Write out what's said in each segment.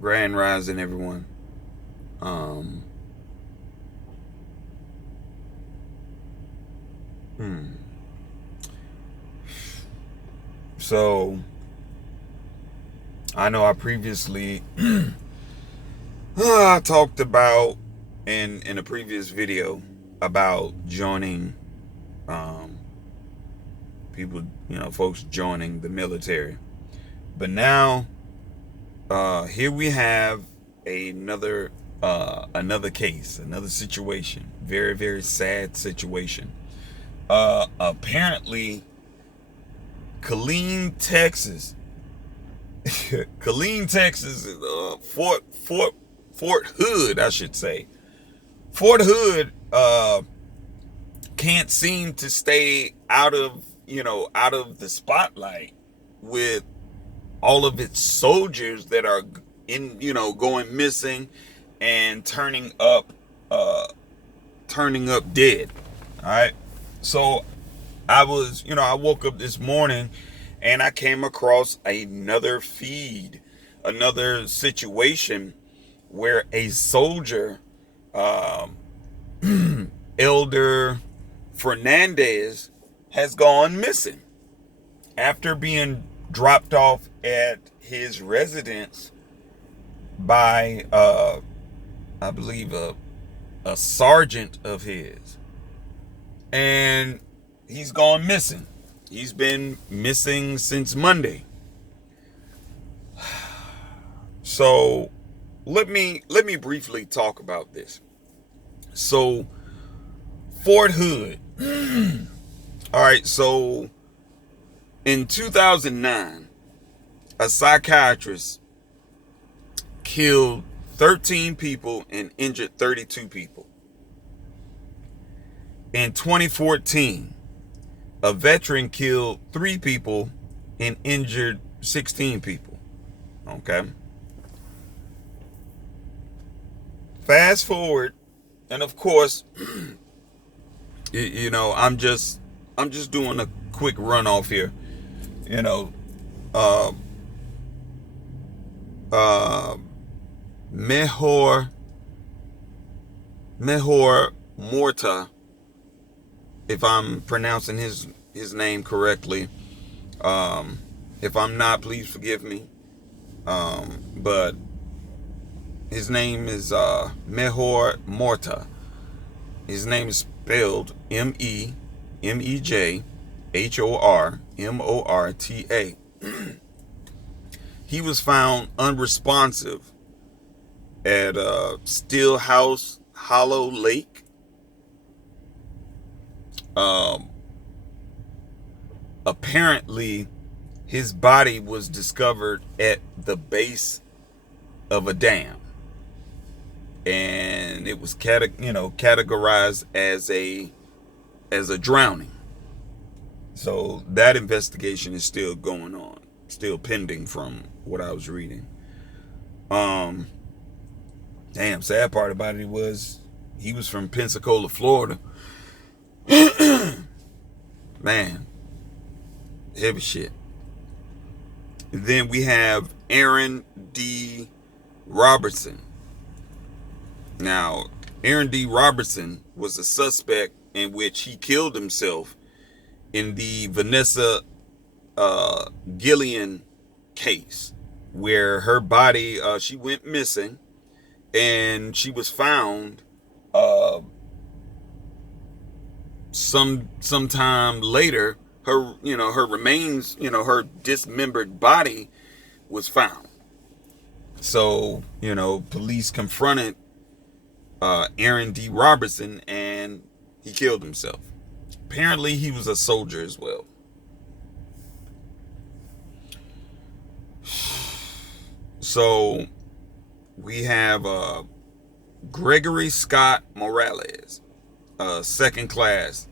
Grand Rising, everyone. Um, hmm. So I know I previously talked about in a previous video about joining um, people, folks joining the military. But now here we have another case, another situation, very very sad situation. Apparently, Killeen, Texas. Killeen, Texas, Fort Hood, I should say. Fort Hood can't seem to stay out of the spotlight with all of its soldiers that are going missing and turning up dead. All right. So I woke up this morning and I came across another feed, another situation where a soldier, um, Elder Fernandez, has gone missing after being dropped off at his residence by, I believe, a sergeant of his. And he's gone missing. He's been missing since Monday. So let me briefly talk about this. So Fort Hood. All right, so in 2009, a psychiatrist killed 13 people and injured 32 people. In 2014, a veteran killed 3 people and injured 16 people. Okay. Fast forward, and of course, I'm just doing a quick runoff here. You know, uh, uh, Mejor Mejor Morta, if I'm pronouncing his name correctly. Um, if I'm not, please forgive me. But his name is Mejor Morta. His name is spelled Mejormorta. He was found unresponsive at Stillhouse Hollow Lake. Um, Apparently, his body was discovered at the base of a dam, and it was categorized as a drowning. So that investigation is still going on, still pending from what I was reading. Um, Damn, sad part about it was he was from Pensacola, Florida. Man, heavy shit. Then we have Aaron D. Robertson. Now, Aaron D. Robertson was a suspect in which he killed himself in the Vanessa Gillian case, where her body, she went missing, and she was found uh, sometime later. Her remains, her dismembered body was found. So, police confronted Aaron D. Robertson, and he killed himself. Apparently, he was a soldier as well. So we have Gregory Scott Morales, second class,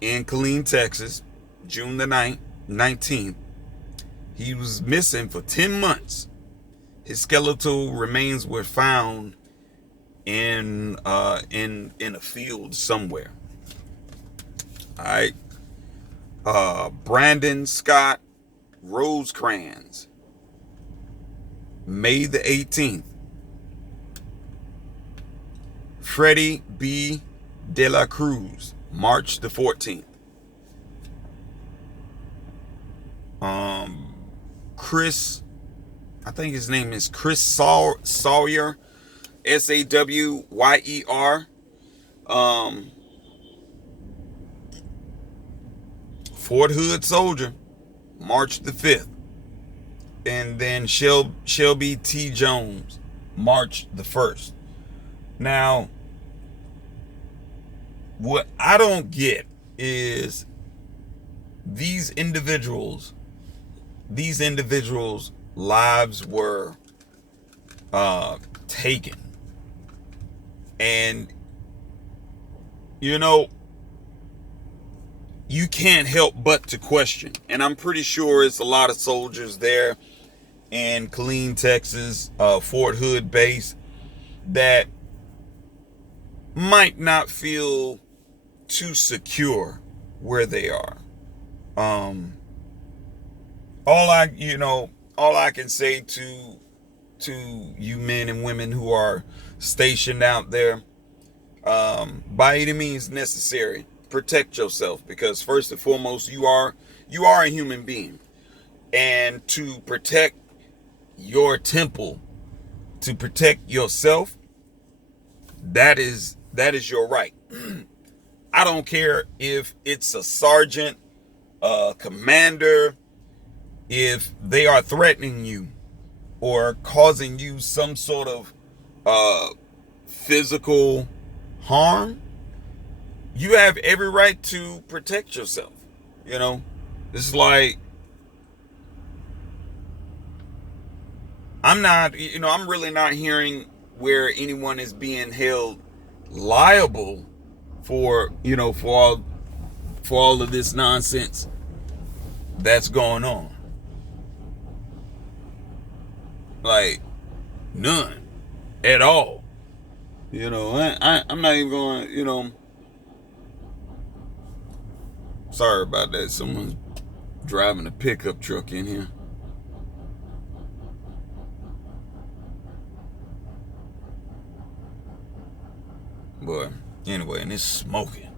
in Killeen, Texas, June the 19th. He was missing for 10 months. His skeletal remains were found in a field somewhere. All right. Brandon Scott Rosecrans. May the 18th, Freddie B. De La Cruz, March the 14th. Chris, I think his name is Chris Sawyer, Sawyer. Fort Hood Soldier, March the 5th. And then Shelby T. Jones, March the 1st. Now, what I don't get is these individuals' lives were taken. And, you know, you can't help but to question. And I'm pretty sure it's a lot of soldiers there in Killeen, Texas, Fort Hood base, that might not feel too secure where they are. Um, all I can say to you men and women who are stationed out there, by any means necessary, protect yourself, because first and foremost, you are a human being, and to protect your temple, to protect yourself, that is your right. I don't care if it's a sergeant, a commander, if they are threatening you or causing you some sort of physical harm. You have every right to protect yourself. You know, it's like, I'm really not hearing where anyone is being held liable for, for all of this nonsense that's going on. Like, none at all. I'm not even going, sorry about that. Someone's driving a pickup truck in here. But anyway, and it's smoking.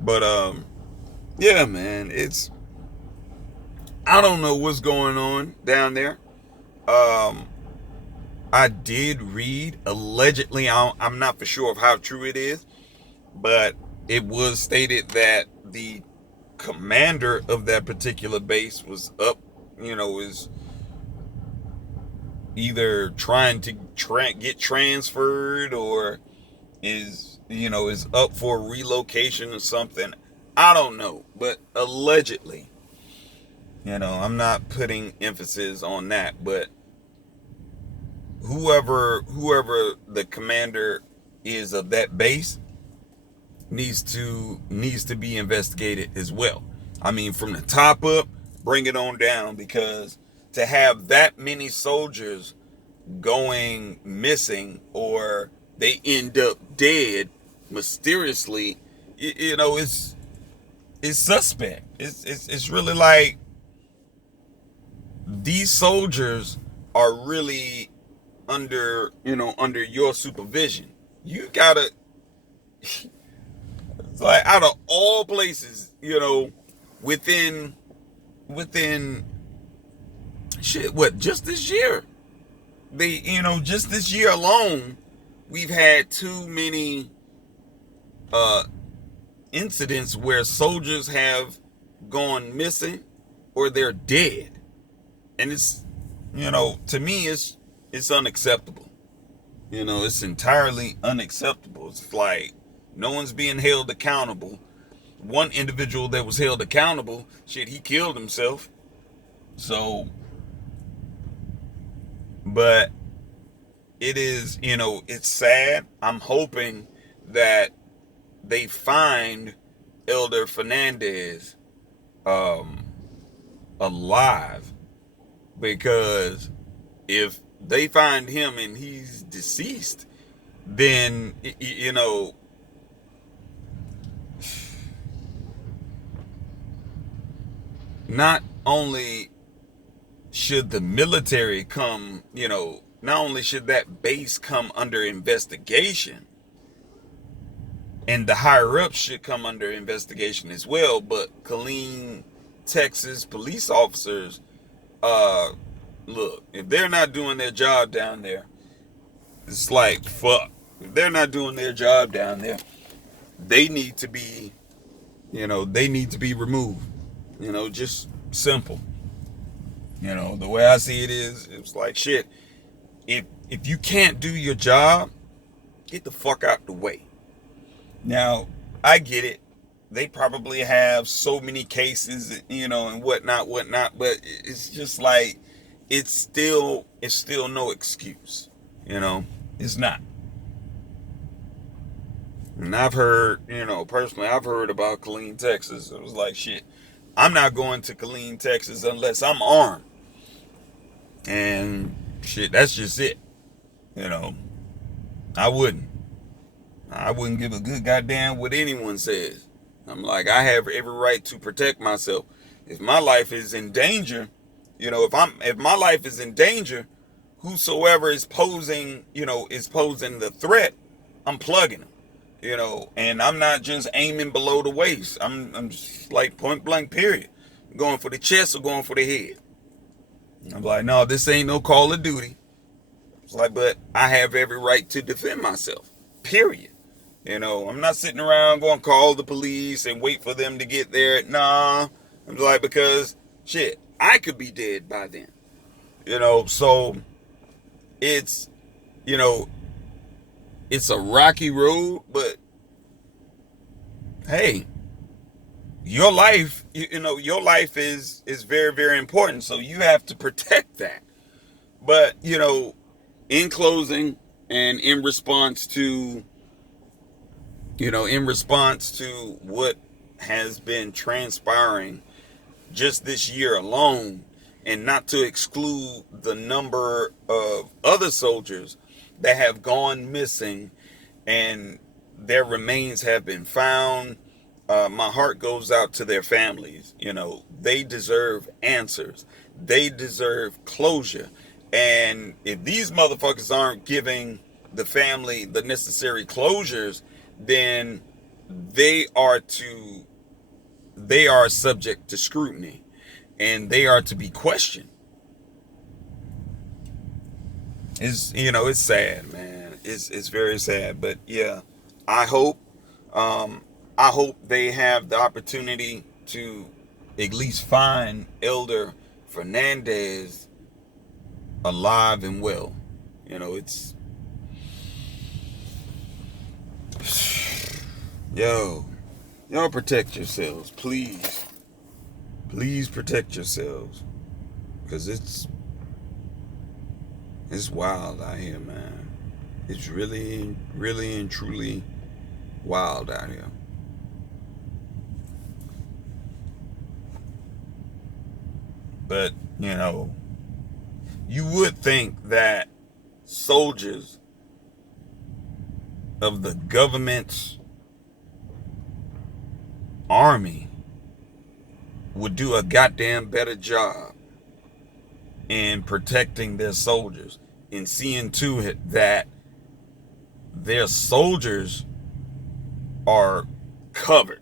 But yeah, man, I don't know what's going on down there. Um, I did read, allegedly, I'm not for sure of how true it is, but it was stated that the commander of that particular base was up, is either trying to get transferred, or is up for relocation or something. I don't know, but allegedly, I'm not putting emphasis on that, but whoever the commander is of that base needs to be investigated as well. I mean, from the top up, bring it on down, because to have that many soldiers going missing, or they end up dead mysteriously, it's suspect. It's really like, these soldiers are really under your supervision. You gotta, it's like, out of all places, within shit, what, just this year, just this year alone, we've had too many incidents where soldiers have gone missing or they're dead. And it's, to me, it's unacceptable. It's entirely unacceptable. It's like, no one's being held accountable. One individual that was held accountable, shit, he killed himself. So, but it is, it's sad. I'm hoping that they find Elder Fernandez alive, because if they find him and he's deceased, then not only should the military come, not only should that base come under investigation, and the higher ups should come under investigation as well, but Killeen, Texas police officers, uh, look, if they're not doing their job down there, it's like, fuck. If they're not doing their job down there, they need to be, they need to be removed. Just simple. The way I see it is, it's like, shit, if you can't do your job, get the fuck out the way. Now, I get it. They probably have so many cases, and whatnot, but it's just like, it's still no excuse. It's not. And I've heard, personally, I've heard about Killeen, Texas. It was like, shit, I'm not going to Killeen, Texas unless I'm armed. And shit, that's just it. I wouldn't. I wouldn't give a good goddamn what anyone says. I'm like, I have every right to protect myself. If my life is in danger, if my life is in danger, whosoever is posing the threat, I'm plugging them. And I'm not just aiming below the waist. I'm just like point blank period. Going for the chest or going for the head. I'm like, no, this ain't no Call of Duty. It's like, but I have every right to defend myself. Period. I'm not sitting around going to call the police and wait for them to get there. Nah. I'm like, because shit, I could be dead by then. So it's, it's a rocky road, but hey, your life, your life is very, very important. So you have to protect that. But, in closing and in response to what has been transpiring just this year alone, and not to exclude the number of other soldiers that have gone missing and their remains have been found, my heart goes out to their families. They deserve answers. They deserve closure. And if these motherfuckers aren't giving the family the necessary closures, then they are subject to scrutiny, and they are to be questioned. It's sad, man. It's very sad. But yeah, I hope they have the opportunity to at least find Elder Fernandez alive and well. It's y'all protect yourselves, please. Please protect yourselves, because it's wild out here, man. It's really, really and truly wild out here. But, you would think that soldiers of the government's army would do a goddamn better job in protecting their soldiers and seeing to it that their soldiers are covered.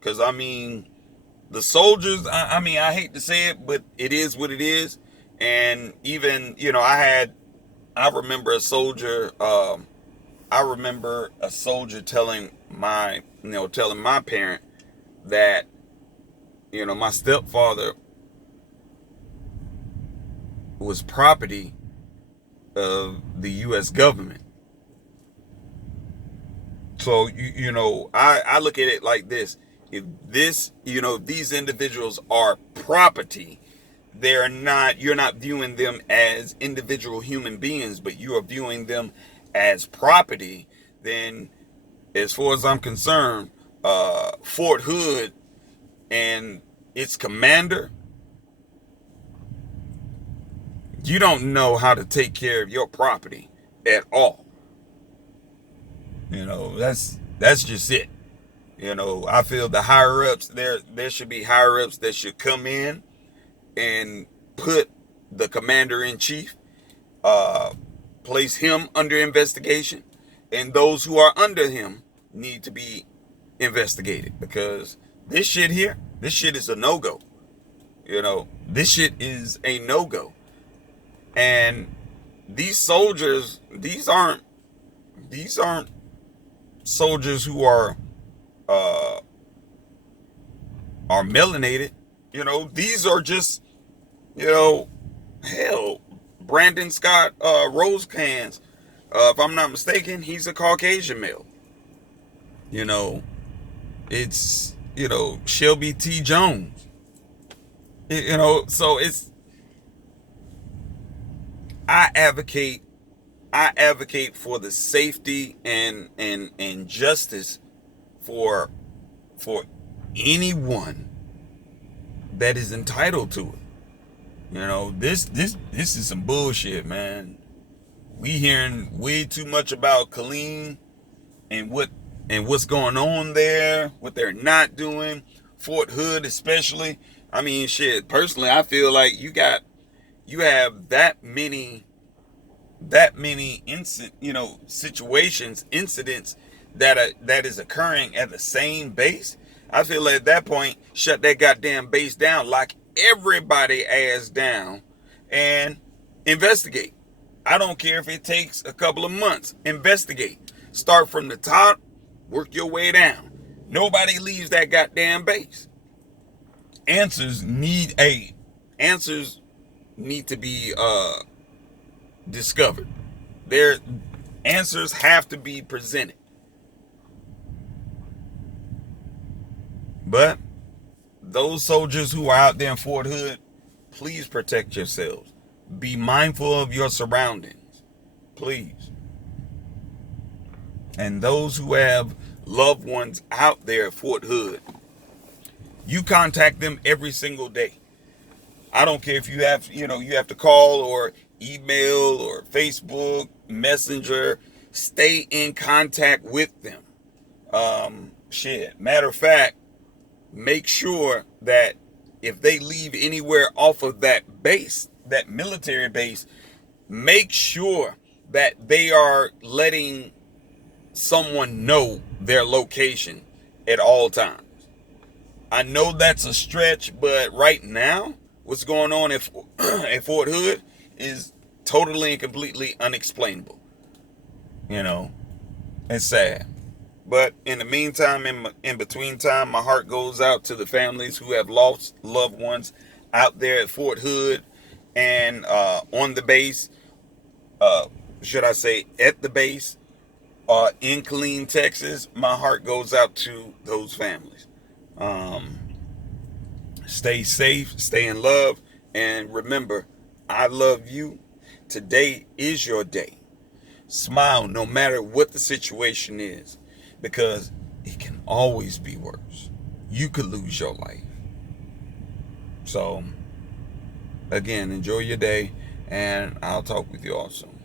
Because, the soldiers, I hate to say it, but it is what it is. And even, I remember a soldier, telling my parent that, my stepfather was property of the U.S. government. So, I look at it like this. If these individuals are property, you're not viewing them as individual human beings, but you are viewing them as property, then as far as I'm concerned, Fort Hood and its commander, you don't know how to take care of your property at all. That's just it. I feel the higher ups, there should be higher ups that should come in and put the commander-in-chief, place him under investigation, and those who are under him need to be investigated, because this shit is a no-go. This shit is a no-go. And these soldiers, these aren't soldiers who are melanated. These are just, hell, Brandon Scott Rosecrans. If I'm not mistaken, he's a Caucasian male. It's, Shelby T. Jones. So it's, I advocate for the safety and justice for anyone that is entitled to it. This is some bullshit, man. We hearing way too much about Killeen and what's going on there, what they're not doing, Fort Hood especially. I mean, shit, personally, I feel like you have that many incidents that is occurring at the same base. I feel like at that point, shut that goddamn base down, lock everybody ass down, and investigate. I don't care if it takes a couple of months. Investigate. Start from the top, work your way down. Nobody leaves that goddamn base. Answers need to be discovered. Their answers have to be presented. But those soldiers who are out there in Fort Hood, please protect yourselves. Be mindful of your surroundings, please. And those who have loved ones out there at Fort Hood, you contact them every single day. I don't care if you have to call or email or Facebook, Messenger. Stay in contact with them. Matter of fact, make sure that if they leave anywhere off of that base, that military base, make sure that they are letting someone know their location at all times. I know that's a stretch, but right now, what's going on at Fort Hood is totally and completely unexplainable. It's sad. But in the meantime, in between time, my heart goes out to the families who have lost loved ones out there at Fort Hood and on the base, should I say at the base, in Killeen, Texas. My heart goes out to those families. Stay safe, stay in love, and remember, I love you. Today is your day. Smile no matter what the situation is, because it can always be worse. You could lose your life. So, again, enjoy your day, and I'll talk with you all soon.